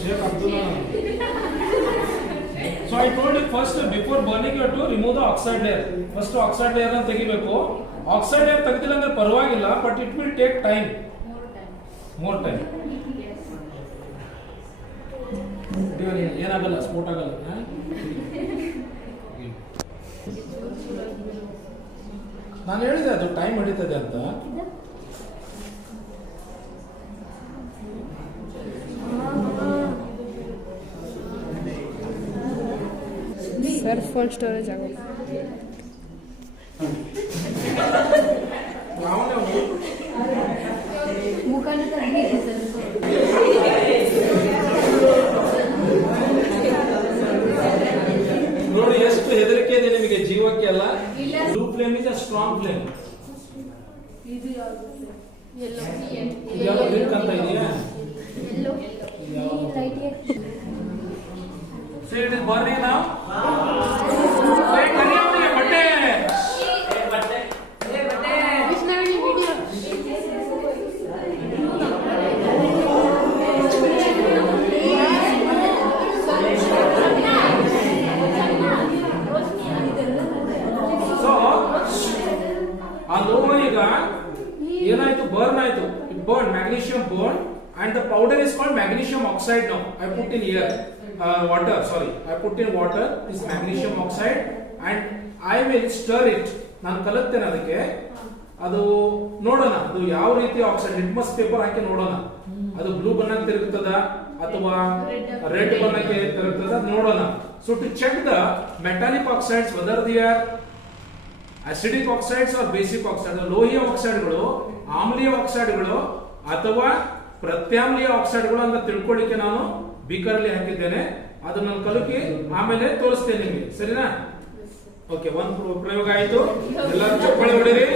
Sheikh Abdullah. So I told you first before burning you have to remove the oxide layer. First oxide layer ಅನ್ನು ತೆಗಿಬೇಕು. Oxide layer ತೆಗೆದಿಲ್ಲ ಅಂದ್ರೆ ಪರವಾಗಿಲ್ಲ, but it will take time. More time. ಏನಾಗಲ್ಲ, ಸ್ಫೋಟ ಆಗಲ್ಲ. ನಾನು ಹೇಳಿದೆ ಅದು ಟೈಮ್ ಹಿಡಿತದೆ ಅಂತ. ಸರ್ ಫುಲ್ ಸ್ಟೋರೇಜ್ ಆಗುತ್ತೆ. ನೋಡಿ ಎಷ್ಟು ಹೆದರಿಕೆ ಇದೆ ನಿಮಗೆ ಜೀವಕ್ಕೆ ಅಲ್ಲ. Blue flame is a strong flame. ಇದೆಲ್ಲ ಬ್ಲಿಂಕ್ ಅಂತ ಇದೆಯಾ? See it is burning now. Wait, करिए अपने बट्टे. So, ಅದು ಈಗ ಏನಾಯ್ತು, ಬರ್ನ್ ಆಯ್ತು. It burned, magnesium burned, and the powder is called magnesium oxide now. I put in here. Water, sorry, I put in water, this magnesium oxide, and I will stir it. ನಾನು ಕಲುತ್ತೇನೆ ಅದಕ್ಕೆ. ಅದು ನೋಡೋಣ ಅದು ಯಾವ ರೀತಿ oxide. Litmus paper ಹಾಕಿ ನೋಡೋಣ ಅದು blue ಬಣ್ಣಕ್ಕೆ ತಿರುಗುತ್ತದ ಅಥವಾ ರೆಡ್ ಬಣ್ಣಕ್ಕೆ ತಿರುಗುತ್ತದ ನೋಡೋಣ. So to check the metallic oxides whether they are acidic oxides or basic oxide. ಲೋಹೀಯ ಆಕ್ಸೈಡ್ಗಳು, ಆಮ್ಲೀಯ ಆಕ್ಸೈಡ್ಗಳು ಅಥವಾ ಪ್ರತ್ಯಾಮ್ಲೀಯ ಆಕ್ಸೈಡ್ಗಳು ಅಂತ ತಿಳ್ಕೊಳ್ಳಿಕ್ಕೆ ನಾನು ಬೀಕರಲ್ಲಿ ಹಾಕಿದ್ದೇನೆ. ಅದನ್ನ ಕಲಕಿ ಆಮೇಲೆ ತೋರಿಸ್ತೇನೆ ನಿಮಗೆ, ಸರಿನಾ? ಓಕೆ, ಒಂದು ಪ್ರಯೋಗ ಆಯ್ತು. ಎಲ್ಲರೂ ಚಪ್ಪಾಳೆ ಹೊಡಿರಿ.